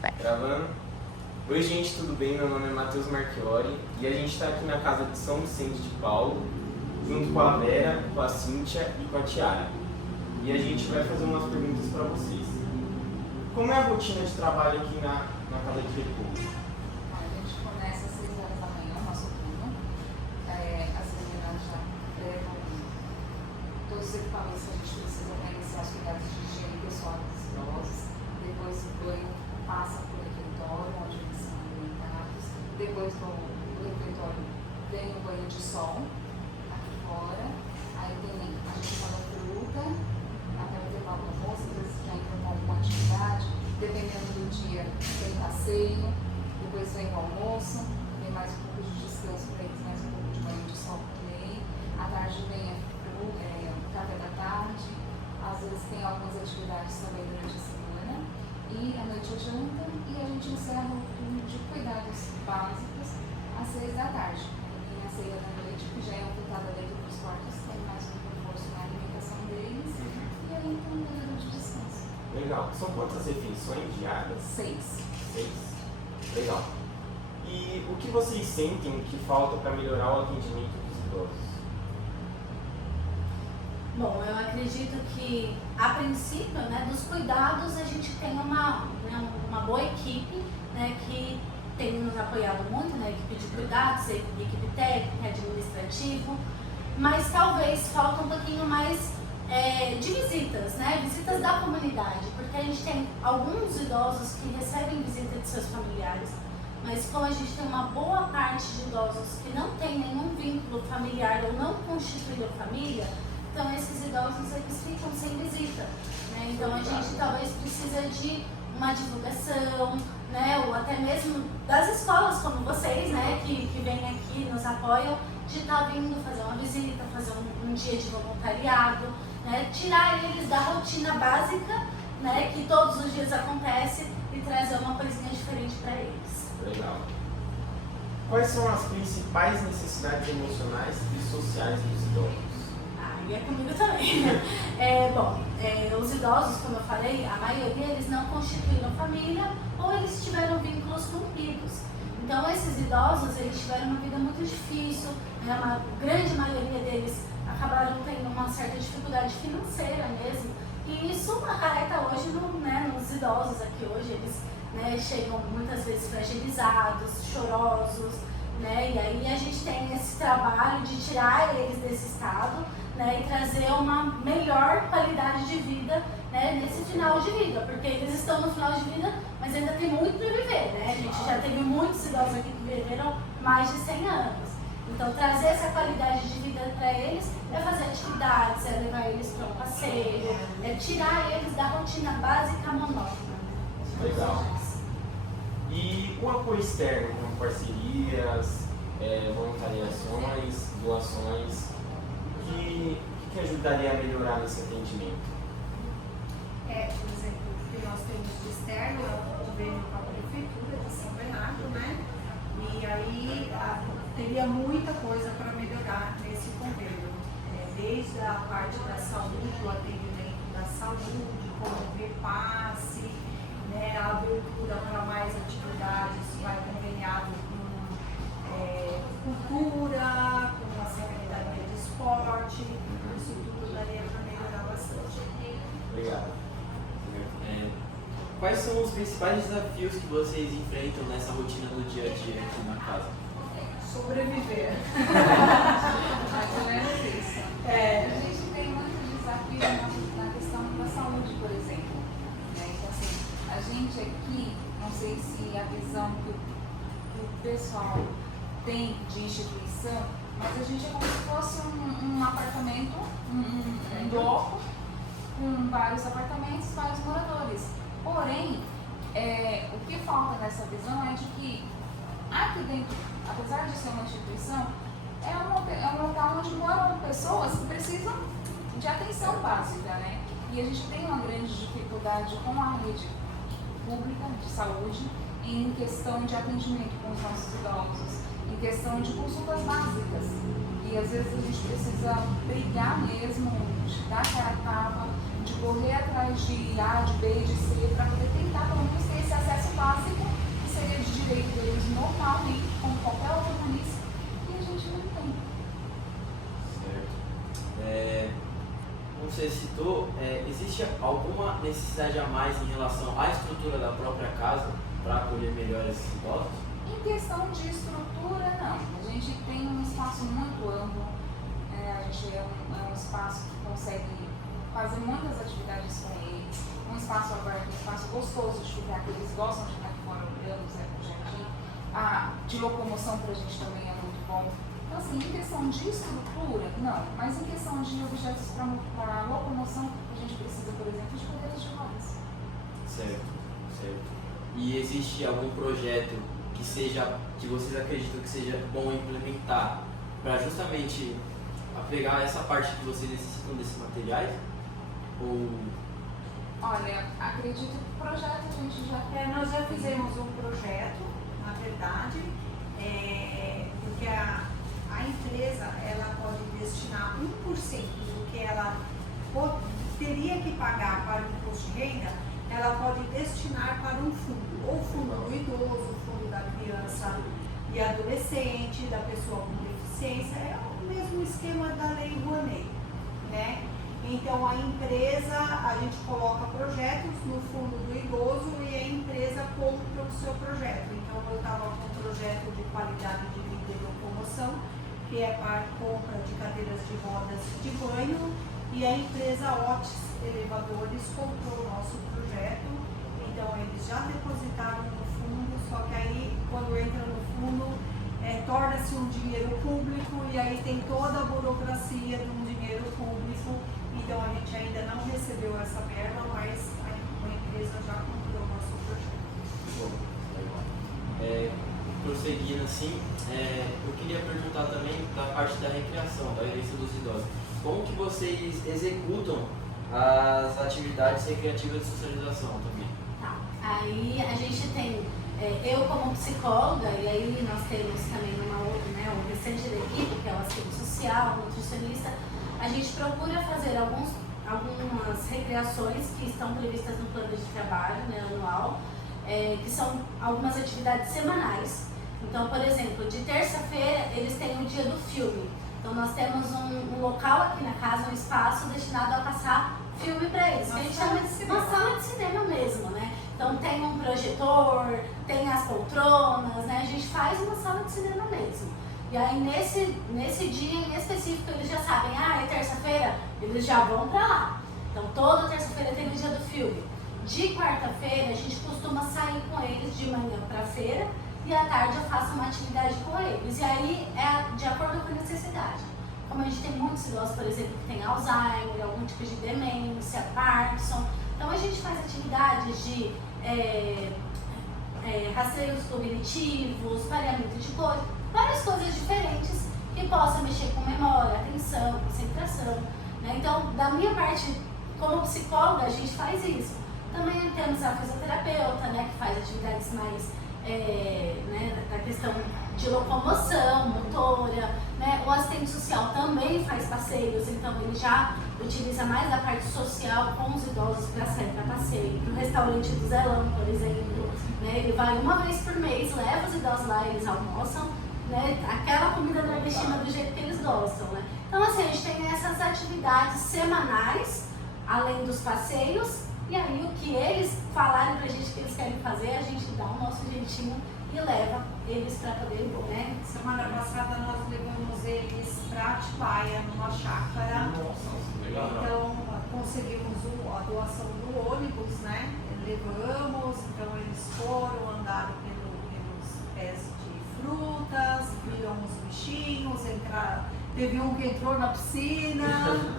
Vai. Gravando. Oi gente, tudo bem? Meu nome é Matheus Marchiori e a gente está aqui na casa de São Vicente de Paulo, junto com a Vera, com a Cíntia e com a Tiara. E a gente vai fazer umas perguntas para vocês. Como é a rotina de trabalho aqui na casa de repouso? A gente começa às 6 horas da manhã, o nosso turno. As meninas já levam todos os equipamentos que a gente precisa para iniciar os cuidados de higiene pessoal dos idosos. Depois o banho passa por refeitório, onde eles são alimentados. Depois do refeitório vem o banho de sol aqui fora. Aí a gente come fruta, até o intervalo do almoço, às vezes já entra com alguma atividade. Dependendo do dia, tem passeio, depois vem o almoço, vem mais um pouco de descanso para eles, mais um pouco de banho de sol também. À tarde vem o café da tarde, às vezes tem algumas atividades também durante a semana. E à noite a janta e a gente encerra o turno de cuidados básicos às 6 da tarde. E a ceia da noite, que já é ocultada dentro dos quartos, tem mais um reforço na alimentação deles. E aí então um período de descanso. Legal. São quantas refeições diárias? 6. 6. Legal. E o que vocês sentem que falta para melhorar o atendimento dos idosos? Bom, eu acredito que, a princípio, né, dos cuidados, a gente tem uma boa equipe, né, que tem nos apoiado muito, né, equipe de cuidados, equipe técnica, administrativo, mas talvez falta um pouquinho mais de visitas, né, visitas da comunidade, porque a gente tem alguns idosos que recebem visita de seus familiares, mas como a gente tem uma boa parte de idosos que não tem nenhum vínculo familiar ou não constituíram família, então esses idosos eles ficam sem visita, né? Então a gente talvez precisa de uma divulgação, né? Ou até mesmo das escolas como vocês, né? Que vêm aqui, nos apoiam, de estar vindo fazer uma visita, fazer um dia de voluntariado, né? Tirar eles da rotina básica, né? Que todos os dias acontece e trazer uma coisinha diferente para eles. Legal. Quais são as principais necessidades emocionais e sociais dos idosos? E é comigo também. Os idosos, como eu falei, a maioria eles não constituíram família ou eles tiveram vínculos rompidos. Então esses idosos eles tiveram uma vida muito difícil, né? Uma grande maioria deles acabaram tendo uma certa dificuldade financeira mesmo. E isso acarreta hoje nos idosos aqui hoje, eles, né, chegam muitas vezes fragilizados, chorosos, né? E aí a gente tem esse trabalho de tirar eles desse estado, né, e trazer uma melhor qualidade de vida, né, nesse final de vida, porque eles estão no final de vida, mas ainda tem muito para viver, né? A gente já teve muitos idosos aqui que viveram mais de 100 anos. Então trazer essa qualidade de vida para eles é fazer atividades, é levar eles para um passeio, é tirar eles da rotina básica monótona. Legal. E o apoio externo, como parcerias, voluntariações, doações, que ajudaria a melhorar nesse atendimento? Por exemplo, o que nós temos de externo é o convênio com a Prefeitura de São Bernardo, né? E aí teria muita coisa para melhorar nesse convênio, desde a parte da saúde, o atendimento da saúde, como repasse, né? A abertura para mais atividades, vai conveniado com cultura, com a Secretaria de Esporte, isso tudo daria para melhorar bastante. Obrigado. Quais são os principais desafios que vocês enfrentam nessa rotina do dia a dia aqui na casa? Sobreviver. Mais ou menos isso. A gente tem muito desafio na questão da saúde, por exemplo. Então, assim, a gente aqui, não sei se a visão que o pessoal tem de instituição, mas a gente é como se fosse um apartamento, um bloco, com vários apartamentos, vários moradores. Porém, o que falta nessa visão é de que aqui dentro, apesar de ser uma instituição, é um local onde moram pessoas que precisam de atenção básica, né? E a gente tem uma grande dificuldade com a rede pública de saúde em questão de atendimento com os nossos idosos, em questão de consultas básicas. E às vezes a gente precisa brigar mesmo, de dar cara a tapa, de correr atrás de A, de B, de C, para poder tentar pelo menos ter esse acesso básico citou, existe alguma necessidade a mais em relação à estrutura da própria casa para acolher melhor esses idosos? Em questão de estrutura, não. A gente tem um espaço muito amplo, a gente é um espaço que consegue fazer muitas atividades com eles, um espaço aberto, um espaço gostoso de ficar, que eles gostam de ficar fora olhando, o jardim. De locomoção pra gente também é muito bom. Então, assim, em questão de estrutura, não. Mas em questão de objetos para locomoção, a gente precisa, por exemplo, de cadeiras de rodas. Certo, certo. E existe algum projeto que vocês acreditam que seja bom implementar para justamente pegar essa parte que vocês necessitam desses materiais? Ou... Olha, acredito que o projeto a gente já... Nós já fizemos um projeto, na verdade, porque a empresa ela pode destinar 1% do que ela teria que pagar para o imposto de renda, ela pode destinar para um fundo, ou fundo do idoso, fundo da criança e adolescente, da pessoa com deficiência, é o mesmo esquema da Lei Rouanet, né? Então a empresa, a gente coloca projetos no fundo do idoso e a empresa compra o seu projeto. Então eu estava com um projeto de qualidade de vida e locomoção, que é para compra de cadeiras de rodas de banho, e a empresa Otis Elevadores comprou o nosso projeto. Então eles já depositaram no fundo, só que aí quando entra no fundo torna-se um dinheiro público e aí tem toda a burocracia de um dinheiro público. Então a gente ainda não recebeu essa verba, mas a empresa já comprou o nosso projeto. Bom, legal. Prosseguindo assim, eu queria perguntar também da parte da recreação, da herência dos idosos. Como que vocês executam as atividades recreativas de socialização também? Tá. Aí a gente tem, eu como psicóloga, e aí nós temos também o restante da equipe, que é o assistente social, o nutricionista, a gente procura fazer algumas recreações que estão previstas no plano de trabalho, né, anual, que são algumas atividades semanais. Então, por exemplo, de terça-feira eles têm o dia do filme. Então nós temos um local aqui na casa, um espaço destinado a passar filme para eles. Uma a gente sala chama de de cinema. uma sala de cinema mesmo, né? Então tem um projetor, tem as poltronas, né? A gente faz uma sala de cinema mesmo. E aí nesse dia em específico eles já sabem, é terça-feira, eles já vão para lá. Então toda terça-feira tem o dia do filme. De quarta-feira a gente costuma sair com eles de manhã para a feira e à tarde eu faço uma atividade com eles. E aí é de acordo com a necessidade. Como a gente tem muitos idosos, por exemplo, que tem Alzheimer, algum tipo de demência, Parkinson. Então a gente faz atividades de rastreios cognitivos, pareamento de cores, várias coisas diferentes que possam mexer com memória, atenção, concentração. Né? Então, da minha parte, como psicóloga, a gente faz isso. Também temos a fisioterapeuta, né, que faz atividades mais da questão de locomoção, motora, né? O assistente social também faz passeios, então ele já utiliza mais a parte social com os idosos para sair para passeio. No restaurante do Zelão, por exemplo, né? Ele vai uma vez por mês, leva os idosos lá, eles almoçam, né? Aquela comida nordestina do jeito que eles gostam, né? Então assim, a gente tem essas atividades semanais, além dos passeios. E aí o que eles falarem pra gente que eles querem fazer, a gente dá o nosso jeitinho e leva eles pra poder ir, né? Semana passada nós levamos eles para Atibaia, numa chácara. Nossa, legal. Então conseguimos a doação do ônibus, né? Levamos, então eles foram, andaram pelos pés de frutas, viram os bichinhos, teve um que entrou na piscina.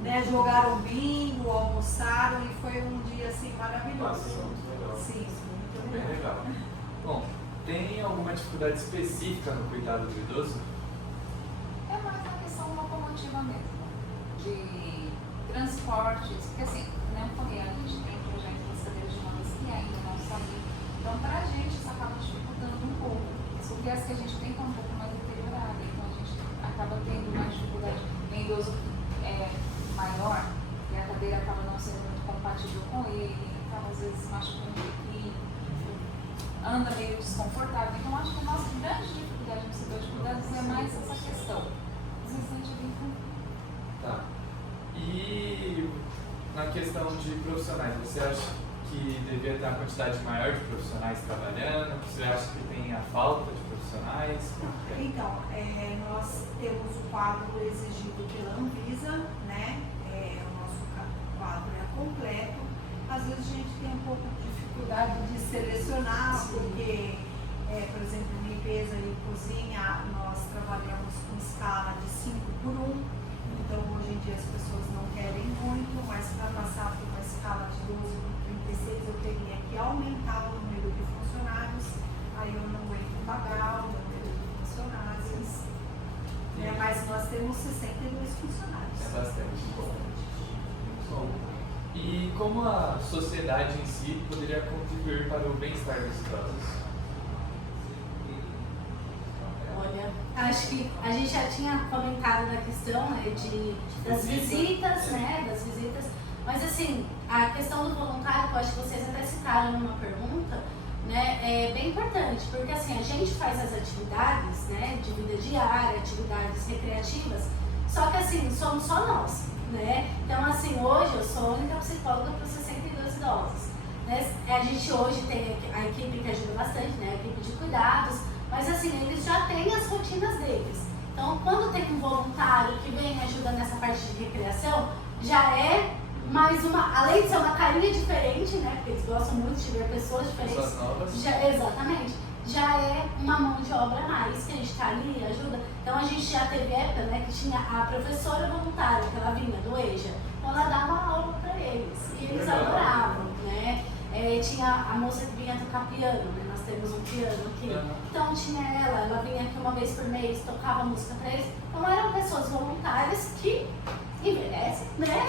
Né, jogaram bingo, almoçaram e foi um dia assim maravilhoso. Muito legal. Sim, muito Bem legal. legal. Bom, tem alguma dificuldade específica no cuidado do idoso? É mais uma questão locomotiva mesmo, de transportes, porque assim, como eu falei, a gente tem um projeto das cadeiras de rodas que ainda não saiu, então pra gente isso acaba dificultando um pouco, porque as que a gente tem estão um pouco mais deterioradas, então a gente acaba tendo mais dificuldade em idoso maior, e a cadeira acaba não sendo muito compatível com ele, então às vezes machuca um pouquinho, anda meio desconfortável. Então acho que a nossa grande dificuldade no setor de cuidados é mais essa questão. Às vezes a gente vem com... Tá. E na questão de profissionais, você acha que devia ter uma quantidade maior de profissionais trabalhando? Você acha que tem a falta de profissionais? Então, nós temos o quadro exigido pela Anvisa, né? O nosso quadro é completo. Às vezes a gente tem um pouco de dificuldade de selecionar, porque, por exemplo, em limpeza e cozinha, nós trabalhamos com escala de 5:1. Então, hoje em dia as pessoas não querem muito, mas para passar por uma escala de 12/36, eu teria que aumentar o número de funcionários, aí eu não aguento pagar o número de funcionários, né? Mas nós temos 62 funcionários. É bastante. Muito bom. E como a sociedade em si poderia contribuir para o bem-estar dos idosos? Olha, acho que a gente já tinha comentado na questão, né, das visitas, né, das visitas, mas assim, a questão do voluntário, que eu acho que vocês até citaram numa pergunta, né, é bem importante, porque assim, a gente faz as atividades, né, de vida diária, atividades recreativas, só que assim, somos só nós, né, então assim, hoje eu sou a única psicóloga para 62 idosos, né, a gente hoje tem a equipe que ajuda bastante, né, a equipe de cuidados, mas assim, eles já têm as rotinas deles. Então, quando tem um voluntário que vem e ajuda nessa parte de recreação, já é mais uma, além de ser uma carinha diferente, né? Porque eles gostam muito de ver pessoas diferentes. Pessoas novas. Exatamente. Já é uma mão de obra a mais, que a gente está ali e ajuda. Então, a gente já teve época, né, que tinha a professora voluntária, que ela vinha do EJA. Então, ela dava aula para eles. E eles adoravam, né? Tinha a moça que vinha tocar piano, né? Nós temos um piano aqui. Então tinha ela vinha aqui uma vez por mês, tocava música para eles. Então eram pessoas voluntárias que envelhecem, né?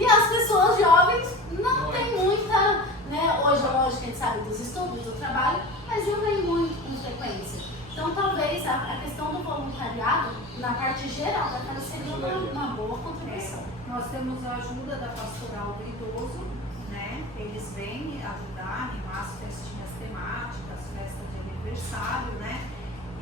E as pessoas jovens não tem muita, né? Hoje, lógico, a gente sabe dos estudos, do trabalho, mas não vem muito com frequência. Então talvez a questão do voluntariado, na parte geral da casa, seria uma boa contribuição. Nós temos a ajuda da pastoral do idoso, né? Eles vêm ajudar, animar as festinhas temáticas, festas de aniversário, né?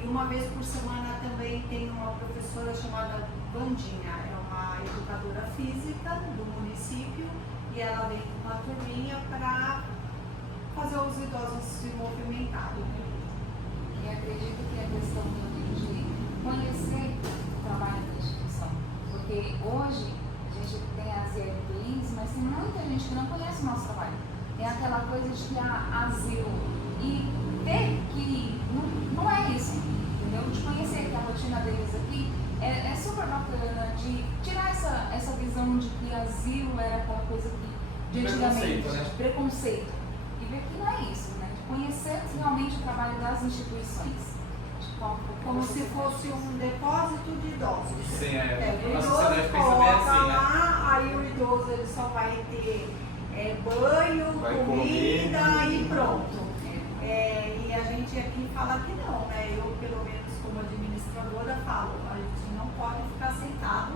E uma vez por semana também tem uma professora chamada Bandinha, é uma educadora física do município, e ela vem com uma turminha para fazer os idosos se movimentarem. E acredito que a questão também de conhecer o trabalho da instituição, porque hoje a gente tem as IRPIs, mas tem muita gente que não conhece o nosso trabalho. É aquela coisa de que há asilo e ter que não é isso, entendeu? De conhecer que a rotina deles aqui é super bacana, de tirar essa visão de que asilo era aquela coisa que de antigamente, né? de preconceito, e ver que não é isso, né? De conhecer realmente o trabalho das instituições. Como se fosse um depósito de idosos. Sim, O a idoso sociedade pensa bem coloca assim, né? lá, aí o idoso ele só vai ter banho, Vai comida comer, e pronto. E a gente aqui fala que não, né? Eu, pelo menos como administradora, falo, a gente não pode ficar sentado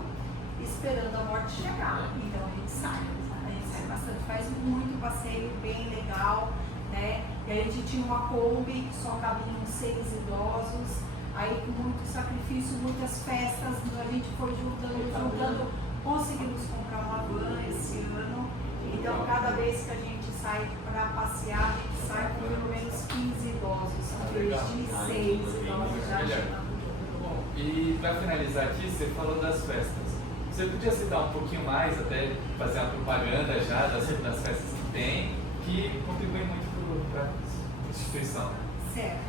esperando a morte chegar. Então a gente sai bastante, faz muito passeio bem legal, né? E a gente tinha uma Kombi que só cabiam 6 idosos, aí com muito sacrifício, muitas festas, a gente foi juntando, conseguimos comprar uma van esse ano. Então, cada vez que a gente sai para passear, a gente sai com pelo menos 15 idosos, desde 6 idosos já chegando. Bom, e para finalizar aqui, você falou das festas. Você podia citar um pouquinho mais, até fazer uma propaganda já das festas que tem, que contribuem muito para a instituição. Certo.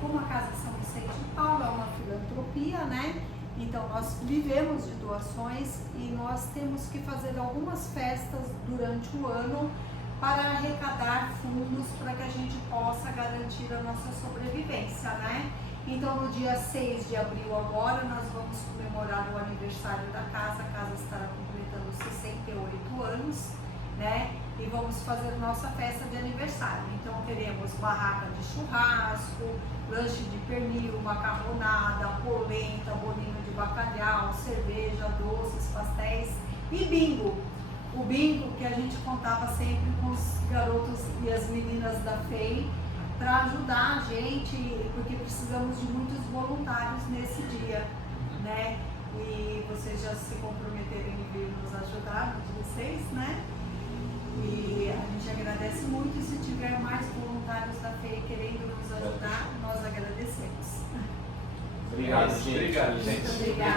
Como a Casa São Vicente de Paulo é uma filantropia, né? Então, nós vivemos de doações e nós temos que fazer algumas festas durante o ano para arrecadar fundos para que a gente possa garantir a nossa sobrevivência, né? Então, no dia 6 de abril agora, nós vamos comemorar o aniversário da casa. A casa estará completando 68 anos, né? E vamos fazer nossa festa de aniversário. Então, teremos barraca de churrasco, lanche de pernil, macarronada, polenta, bolinho de bacalhau, cerveja, doces, pastéis e bingo. O bingo que a gente contava sempre com os garotos e as meninas da FEI para ajudar a gente, porque precisamos de muitos voluntários nesse dia, né? E vocês já se comprometeram em vir nos ajudar, de vocês? né? E a gente agradece muito e se tiver mais voluntários da FEI querendo nos ajudar, nós agradecemos. Obrigado, gente. Obrigado, gente. Muito obrigada.